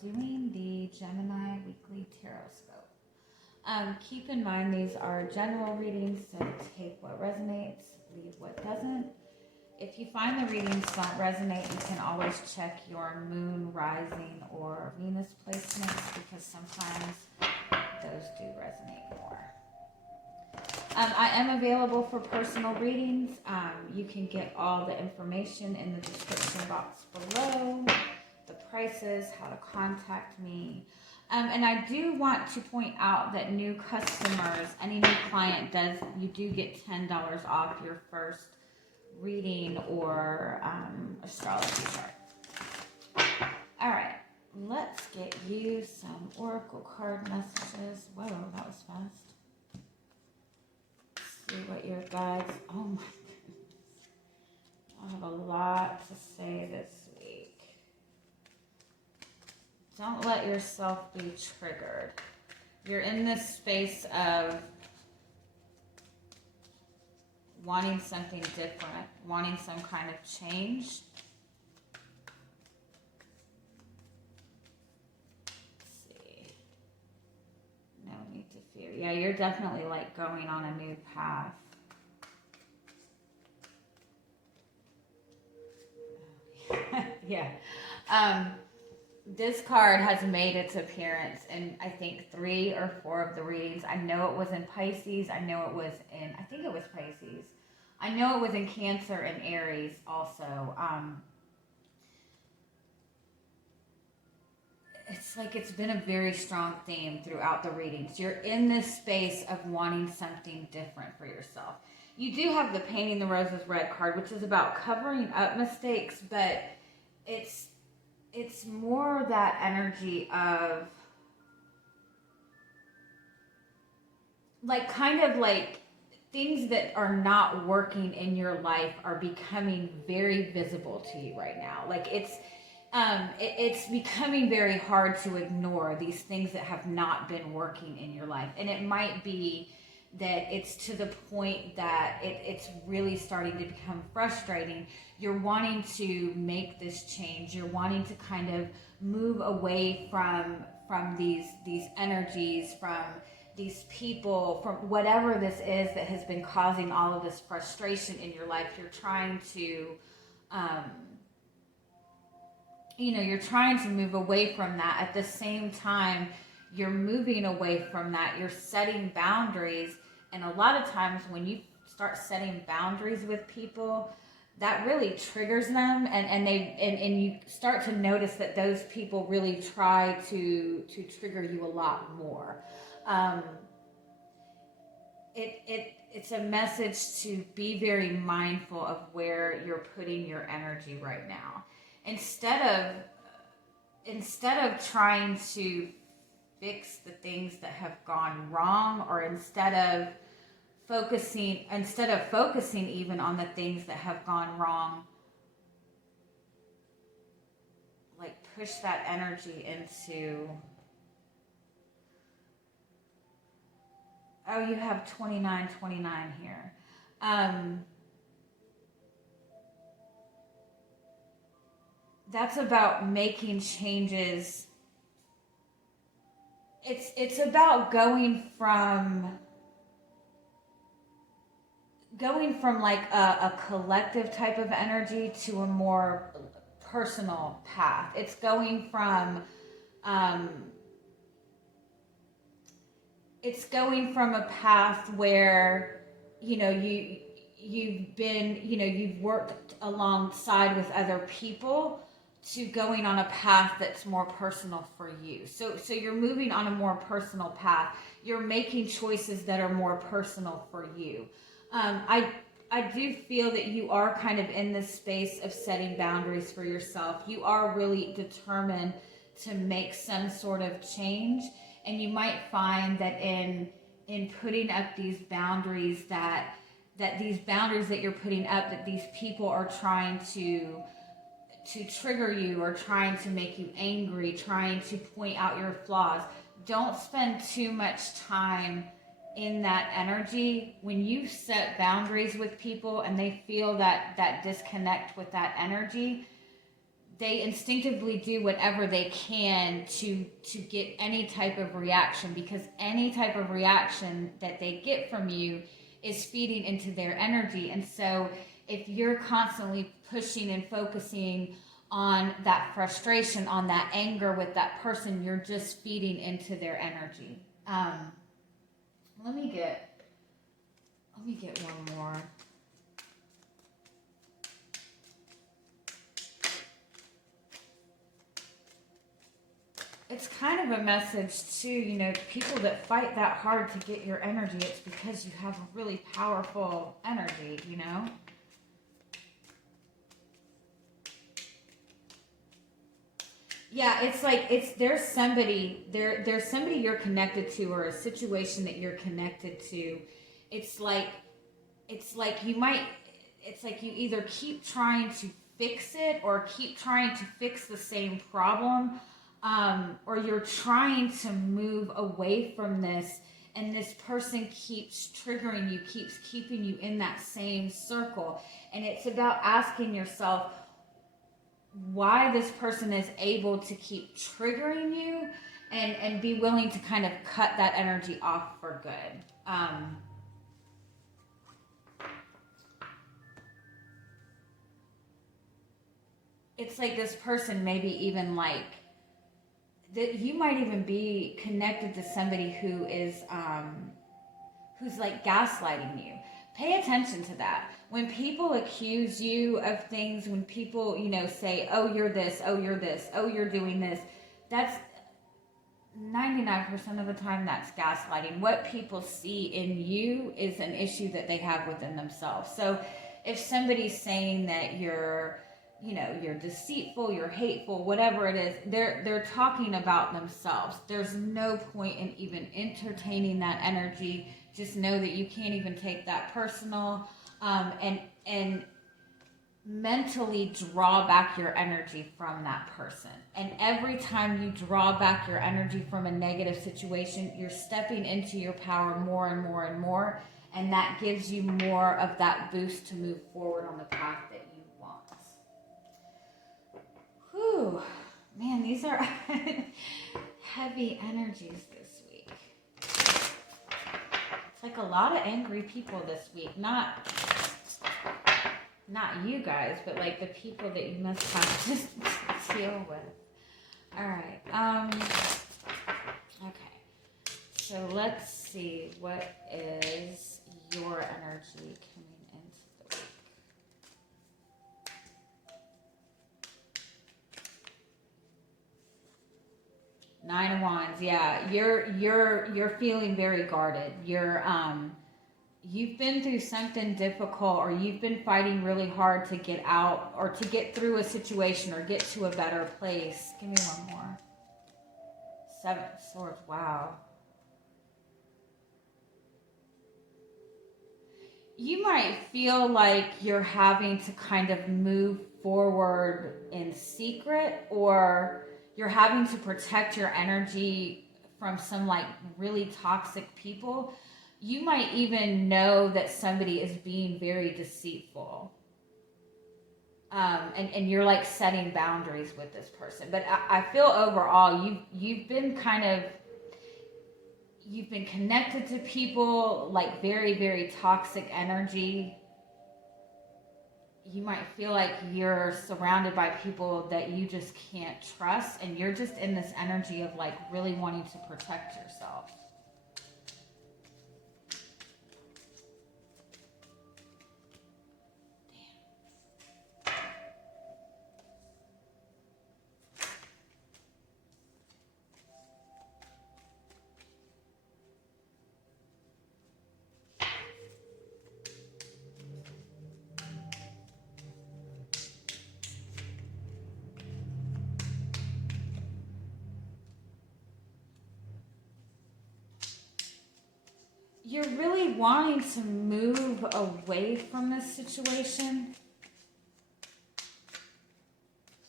doing the Gemini Weekly Tarotscope. Keep in mind these are general readings, so take what resonates, leave what doesn't. If you find the readings don't resonate, you can always check your moon, rising, or Venus placements because sometimes those do resonate more. I am available for personal readings. You can get all the information in the description box below, the prices, how to contact me. And I do want to point out that new customers, any new client you do get $10 off your first reading or astrology chart. All right, let's get you some oracle card messages. Whoa, that was fast. See what your guides, oh my goodness. I have a lot to say this week. Don't let yourself be triggered. You're in this space of wanting something different, wanting some kind of change. Yeah, you're definitely like going on a new path. Yeah. This card has made its appearance in, I think, 3 or 4 of the readings. I know it was in Pisces. I know it was in, I think it was Pisces. I know it was in Cancer and Aries also. It's like it's been a very strong theme throughout the readings. You're in this space of wanting something different for yourself. You do have the Painting the Roses Red card, which is about covering up mistakes, but it's more that energy of like kind of like things that are not working in your life are becoming very visible to you right now. Like it's becoming very hard to ignore these things that have not been working in your life. And it might be that it's to the point that it's really starting to become frustrating. You're wanting to make this change. You're wanting to kind of move away from these energies, from these people, from whatever this is that has been causing all of this frustration in your life. You're trying to you're trying to move away from that. At the same time, you're moving away from that. You're setting boundaries. And a lot of times when you start setting boundaries with people, that really triggers them. And you start to notice that those people really try to trigger you a lot more. It's a message to be very mindful of where you're putting your energy right now. Instead of trying to fix the things that have gone wrong, or instead of focusing even on the things that have gone wrong, like push that energy into, oh, you have 2929 here. That's about making changes. It's about going from like a collective type of energy to a more personal path. It's going from a path where you've worked alongside with other people to going on a path that's more personal for you. So you're moving on a more personal path. You're making choices that are more personal for you. I do feel that you are kind of in this space of setting boundaries for yourself. You are really determined to make some sort of change, and you might find that in putting up these boundaries, that these boundaries that you're putting up, that these people are trying to trigger you, or trying to make you angry, trying to point out your flaws. Don't spend too much time in that energy. When you set boundaries with people and they feel that disconnect with that energy, they instinctively do whatever they can to get any type of reaction, because any type of reaction that they get from you is feeding into their energy. And so if you're constantly pushing and focusing on that frustration, on that anger with that person, you're just feeding into their energy. Let me get one more. It's kind of a message too, you know, people that fight that hard to get your energy, it's because you have a really powerful energy, you know? Yeah, it's like there's somebody you're connected to, or a situation that you're connected to. It's like you either keep trying to fix it or keep trying to fix the same problem, or you're trying to move away from this, and this person keeps triggering you, keeps keeping you in that same circle. And it's about asking yourself why this person is able to keep triggering you, and be willing to kind of cut that energy off for good. It's like this person maybe even like that you might even be connected to somebody who is who's like gaslighting you. Pay attention to that. When people accuse you of things, when people, you know, say, oh, you're this, oh, you're this, oh, you're doing this, that's 99% of the time that's gaslighting. What people see in you is an issue that they have within themselves. So if somebody's saying that you're, you know, you're deceitful, you're hateful, whatever it is, they're talking about themselves. There's no point in even entertaining that energy. Just know that you can't even take that personal, and mentally draw back your energy from that person. And every time you draw back your energy from a negative situation, you're stepping into your power more and more and more, and that gives you more of that boost to move forward on the path that you want. Whew, man, these are heavy energies this week. It's like a lot of angry people this week. Not you guys, but like the people that you must have to deal with. All right. Okay. So let's see, what is your energy coming into the week? Nine of Wands. Yeah, you're feeling very guarded. You've been through something difficult, or you've been fighting really hard to get out, or to get through a situation, or get to a better place. Give me one more. Seven of Swords. Wow. You might feel like you're having to kind of move forward in secret, or you're having to protect your energy from some like really toxic people. You might even know that somebody is being very deceitful. And you're like setting boundaries with this person. But I feel overall you've been connected to people like very, very toxic energy. You might feel like you're surrounded by people that you just can't trust, and you're just in this energy of like really wanting to protect yourself. You're really wanting to move away from this situation,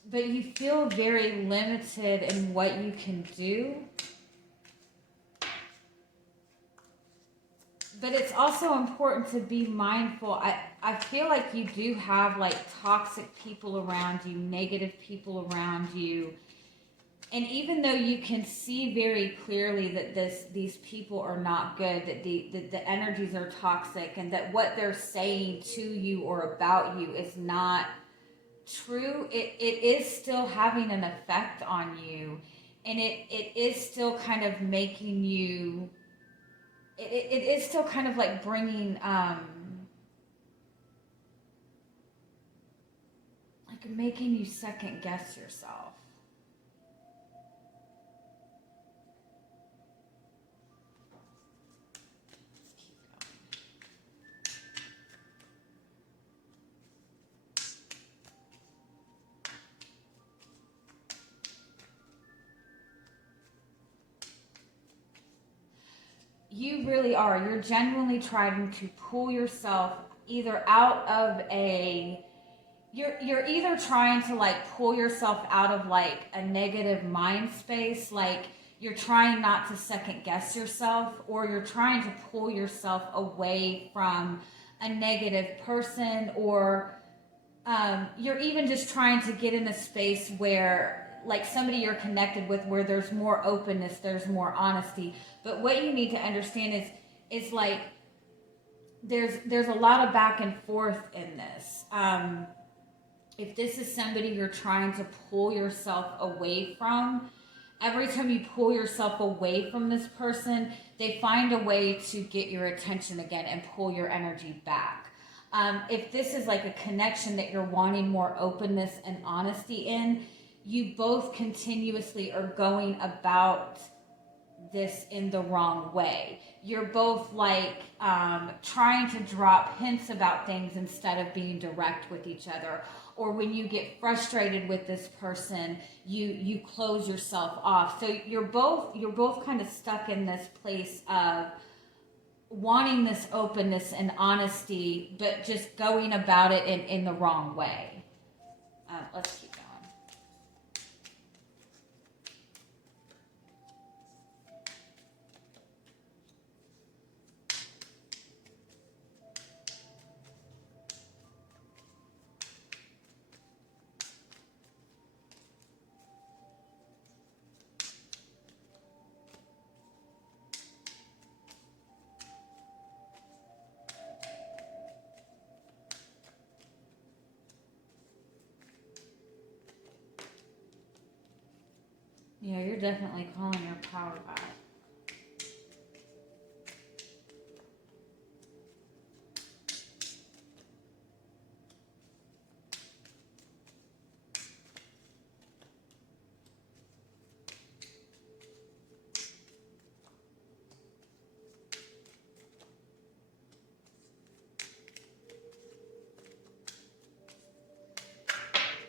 but you feel very limited in what you can do. but it's also important to be mindful. I feel like you do have like toxic people around you, negative people around you. And even though you can see very clearly that these people are not good, that the energies are toxic, and that what they're saying to you or about you is not true, it is still having an effect on you. And it is still kind of making you, it is still kind of like bringing, like making you second guess yourself. You really are. You're genuinely trying to pull yourself either out of a, you're either trying to like pull yourself out of like a negative mind space, like you're trying not to second guess yourself, or you're trying to pull yourself away from a negative person, or you're even just trying to get in a space where like somebody you're connected with, where there's more openness, there's more honesty. But what you need to understand is like there's a lot of back and forth in this. If this is somebody you're trying to pull yourself away from, every time you pull yourself away from this person, they find a way to get your attention again and pull your energy back. If this is like a connection that you're wanting more openness and honesty in, you both continuously are going about this in the wrong way. You're both like trying to drop hints about things instead of being direct with each other. Or when you get frustrated with this person, you close yourself off. So you're both kind of stuck in this place of wanting this openness and honesty, but just going about it in the wrong way. Let's keep going. Yeah, you're definitely calling your power back.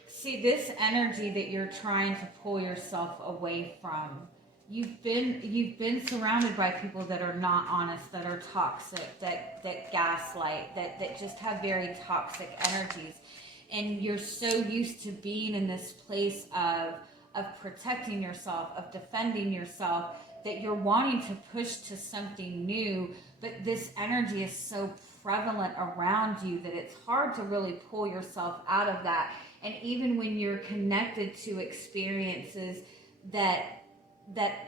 See, this energy that you're trying to pull yourself away from, you've been surrounded by people that are not honest, that are toxic, that gaslight, that just have very toxic energies. And you're so used to being in this place of protecting yourself, of defending yourself, that you're wanting to push to something new, but this energy is so prevalent around you that it's hard to really pull yourself out of that. And even when you're connected to experiences that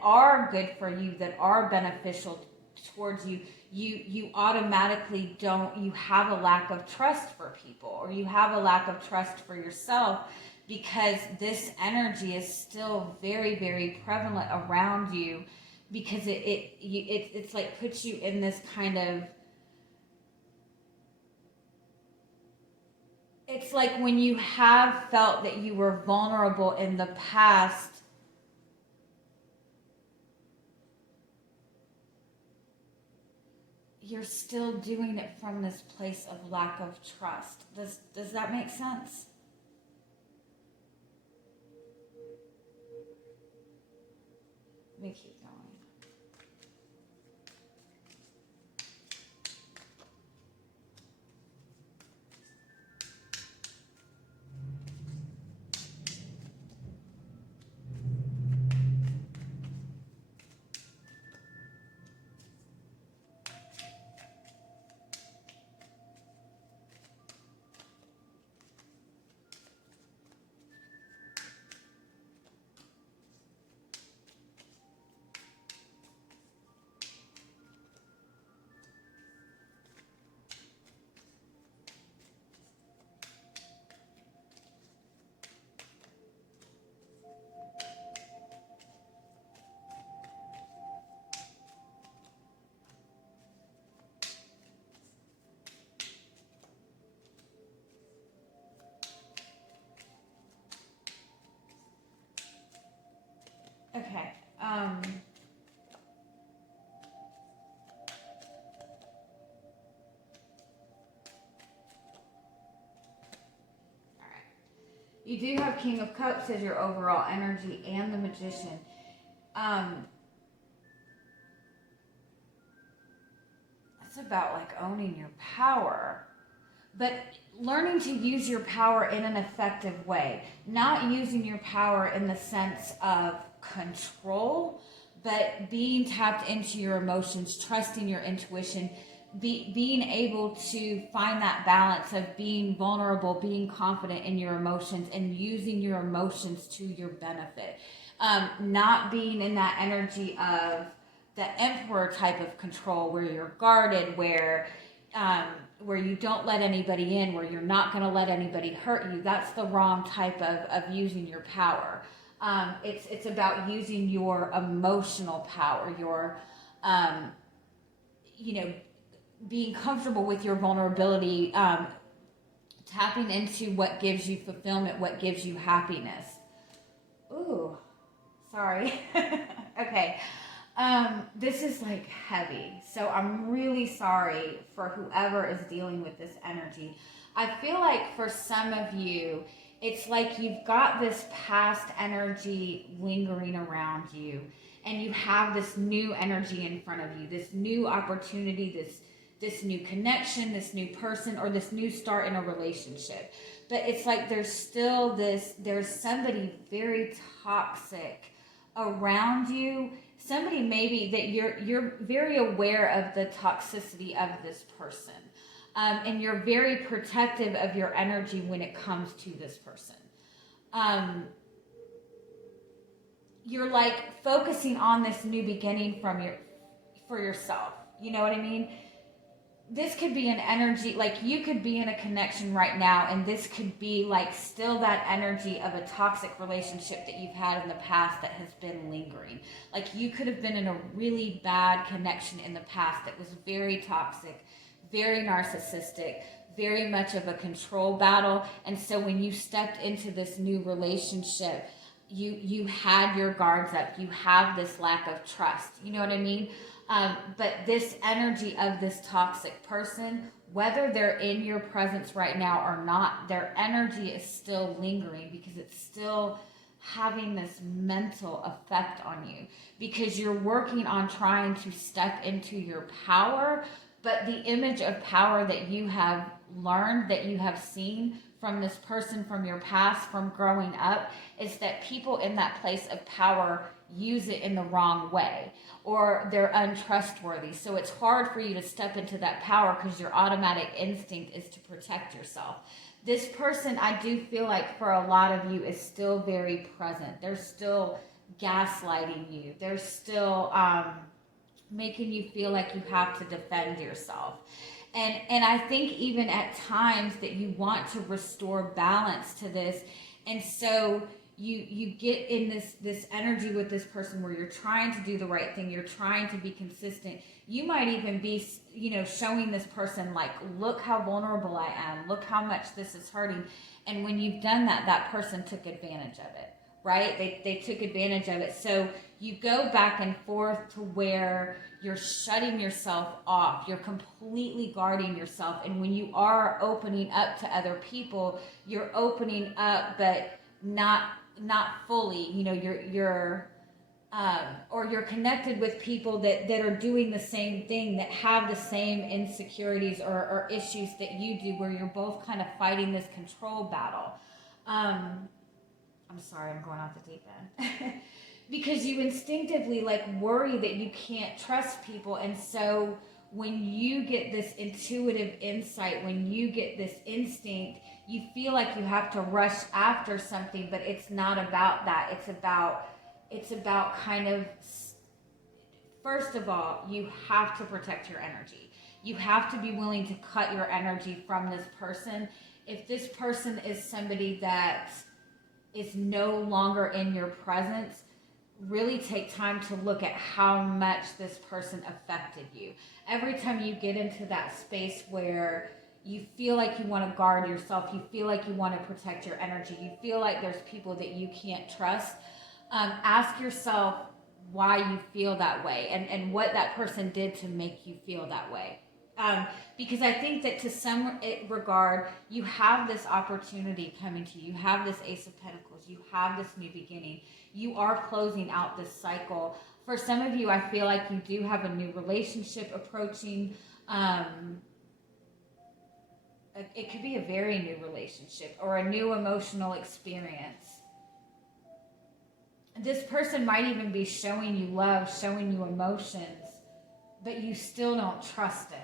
are good for you, that are beneficial towards you, you automatically you have a lack of trust for people, or you have a lack of trust for yourself, because this energy is still very, very prevalent around you, because it's like puts you in this kind of, it's like when you have felt that you were vulnerable in the past, you're still doing it from this place of lack of trust. Does that make sense? Let me keep going. Okay. You do have King of Cups as your overall energy and the Magician. It's about like owning your power, but learning to use your power in an effective way. Not using your power in the sense of control, but being tapped into your emotions, trusting your intuition, being able to find that balance of being vulnerable, being confident in your emotions, and using your emotions to your benefit. Not being in that energy of the Emperor type of control where you're guarded, where you don't let anybody in, where you're not going to let anybody hurt you. That's the wrong type of using your power. It's about using your emotional power, your being comfortable with your vulnerability, tapping into what gives you fulfillment, what gives you happiness. Ooh, sorry. Okay. This is like heavy. So I'm really sorry for whoever is dealing with this energy. I feel like for some of you, it's like you've got this past energy lingering around you, and you have this new energy in front of you, this new opportunity, this new connection, this new person, or this new start in a relationship. But it's like there's somebody very toxic around you, somebody maybe that you're very aware of the toxicity of this person, and you're very protective of your energy when it comes to this person. You're like focusing on this new beginning for yourself. You know what I mean? This could be an energy, like you could be in a connection right now, and this could be like still that energy of a toxic relationship that you've had in the past that has been lingering. Like you could have been in a really bad connection in the past that was very toxic, very narcissistic, very much of a control battle. And so when you stepped into this new relationship, you had your guards up. You have this lack of trust. You know what I mean? But this energy of this toxic person, whether they're in your presence right now or not, their energy is still lingering because it's still having this mental effect on you, because you're working on trying to step into your power. But the image of power that you have learned, that you have seen from this person, from your past, from growing up, is that people in that place of power use it in the wrong way, or they're untrustworthy. So it's hard for you to step into that power because your automatic instinct is to protect yourself. This person, I do feel like for a lot of you, is still very present. They're still gaslighting you. They're still making you feel like you have to defend yourself. And I think even at times that you want to restore balance to this. And so you get in this energy with this person where you're trying to do the right thing. You're trying to be consistent. You might even be, showing this person like, look how vulnerable I am. Look how much this is hurting. And when you've done that, that person took advantage of it, right? They took advantage of it. So you go back and forth to where you're shutting yourself off. You're completely guarding yourself. And when you are opening up to other people, you're opening up, but not fully. You're connected with people that are doing the same thing, that have the same insecurities or issues that you do, where you're both kind of fighting this control battle. I'm sorry, I'm going off the deep end. Because you instinctively worry that you can't trust people. And so when you get this intuitive insight, when you get this instinct, you feel like you have to rush after something, but it's not about that. It's about kind of, first of all, you have to protect your energy. You have to be willing to cut your energy from this person. If this person is somebody that is no longer in your presence, really take time to look at how much this person affected you. Every time you get into that space where you feel like you want to guard yourself, you feel like you want to protect your energy, you feel like there's people that you can't trust, Ask yourself why you feel that way, and what that person did to make you feel that way. Because I think that to some regard, you have this opportunity coming to you. You have this Ace of Pentacles. You have this new beginning. You are closing out this cycle. For some of you, I feel like you do have a new relationship approaching. It could be a very new relationship or a new emotional experience. This person might even be showing you love, showing you emotions, but you still don't trust it.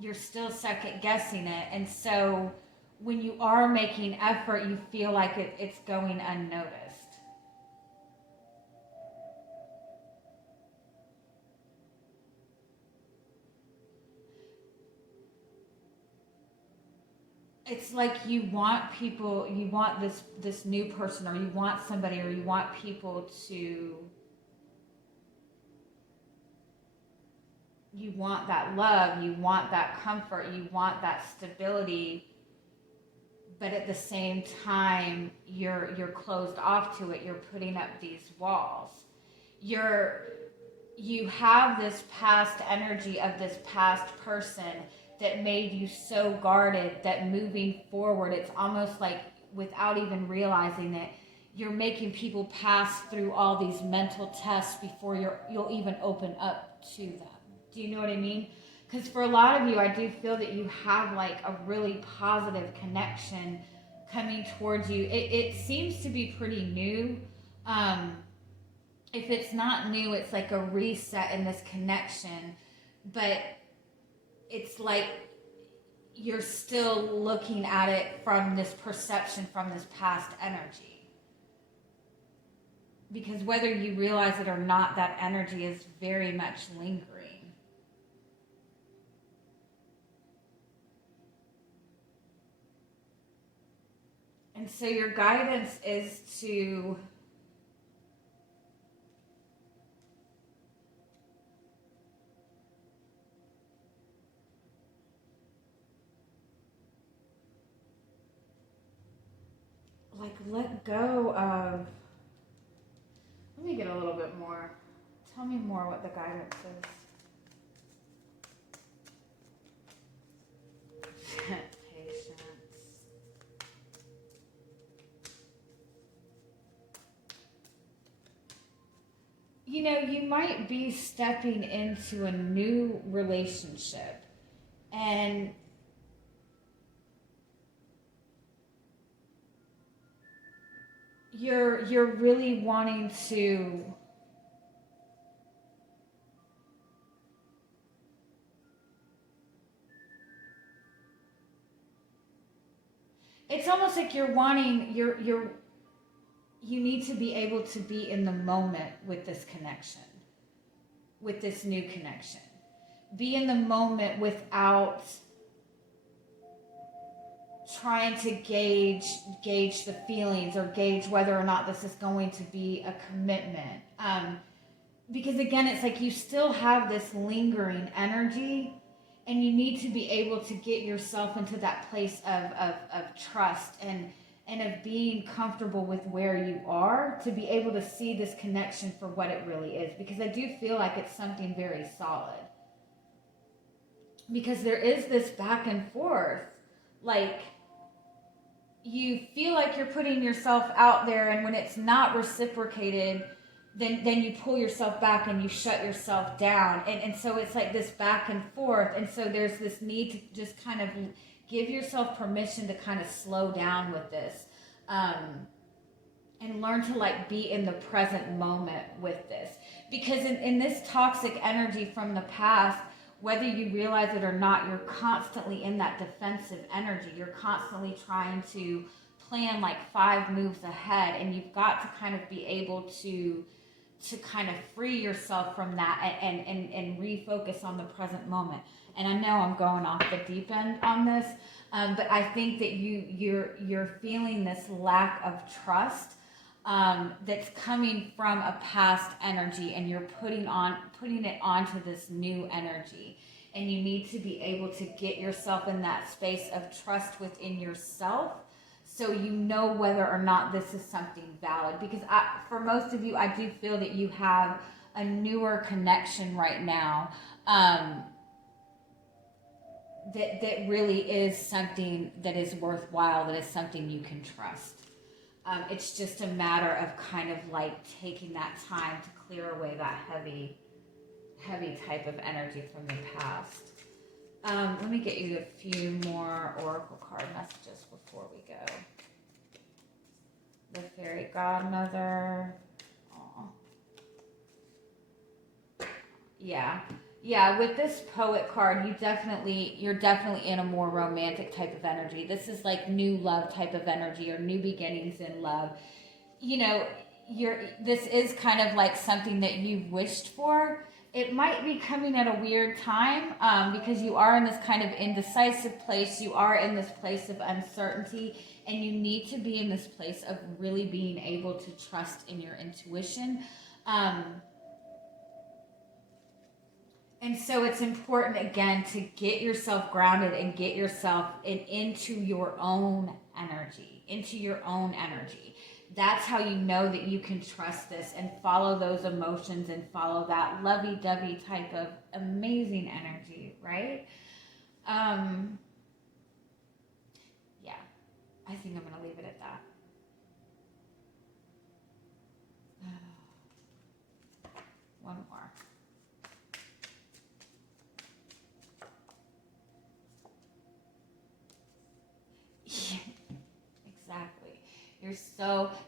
You're still second guessing it. And so when you are making effort, you feel like it's going unnoticed. It's like you want people, you want this new person, or you want somebody, or you want people to, you want that love, you want that comfort, you want that stability, but at the same time, you're closed off to it. You're putting up these walls. You have this past energy of this past person that made you so guarded that moving forward, it's almost like without even realizing it, you're making people pass through all these mental tests before you'll even open up to them. Do you know what I mean? Because for a lot of you, I do feel that you have like a really positive connection coming towards you. It seems to be pretty new. If it's not new, it's like a reset in this connection. But it's like you're still looking at it from this perception, from this past energy. Because whether you realize it or not, that energy is very much lingering. And so your guidance is to like let go of, let me get a little bit more. Tell me more what the guidance is. Patience. You know, you might be stepping into a new relationship, and you're really wanting to it's almost like you're wanting you need to be able to be in the moment with this connection, with this new connection. Be in the moment without trying to gauge the feelings or gauge whether or not this is going to be a commitment. Because again, it's like you still have this lingering energy, and you need to be able to get yourself into that place of trust and of being comfortable with where you are, to be able to see this connection for what it really is. Because I do feel like it's something very solid. Because there is this back and forth. Like, you feel like you're putting yourself out there, and when it's not reciprocated, then you pull yourself back and you shut yourself down. And so it's like this back and forth. And so there's this need to just kind of give yourself permission to kind of slow down with this. And learn to like be in the present moment with this. Because in this toxic energy from the past, whether you realize it or not, you're constantly in that defensive energy. You're constantly trying to plan like 5 moves ahead, and you've got to kind of be able to kind of free yourself from that and refocus on the present moment. And I know I'm going off the deep end on this, but I think that you're feeling this lack of trust that's coming from a past energy, and you're putting it onto this new energy. And you need to be able to get yourself in that space of trust within yourself, so you know whether or not this is something valid. Because for most of you, I do feel that you have a newer connection right now, that really is something that is worthwhile, that is something you can trust. It's just a matter of kind of like taking that time to clear away that heavy type of energy from the past. Let me get you a few more oracle card messages before we go. The fairy godmother. Aww. Yeah, with this poet card, you're definitely in a more romantic type of energy. This is like new love type of energy, or new beginnings in love. You know, this is kind of like something that you've wished for. It might be coming at a weird time, because you are in this kind of indecisive place. You are in this place of uncertainty, and you need to be in this place of really being able to trust in your intuition. And so it's important, again, to get yourself grounded and get yourself into your own energy, That's how you know that you can trust this and follow those emotions and follow that lovey-dovey type of amazing energy, right? Yeah, I think I'm going to leave it at that. One more. Exactly.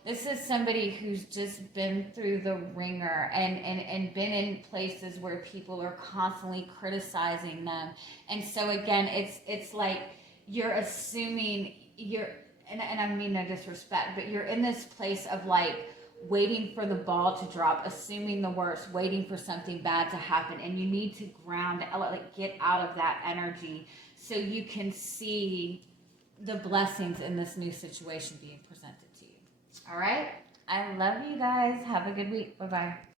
This is somebody who's just been through the ringer and been in places where people are constantly criticizing them. And so again, it's like you're assuming and I mean no disrespect, but you're in this place of like waiting for the ball to drop, assuming the worst, waiting for something bad to happen. And you need to ground, like get out of that energy so you can see the blessings in this new situation being presented to you. All right? I love you guys. Have a good week. Bye-bye.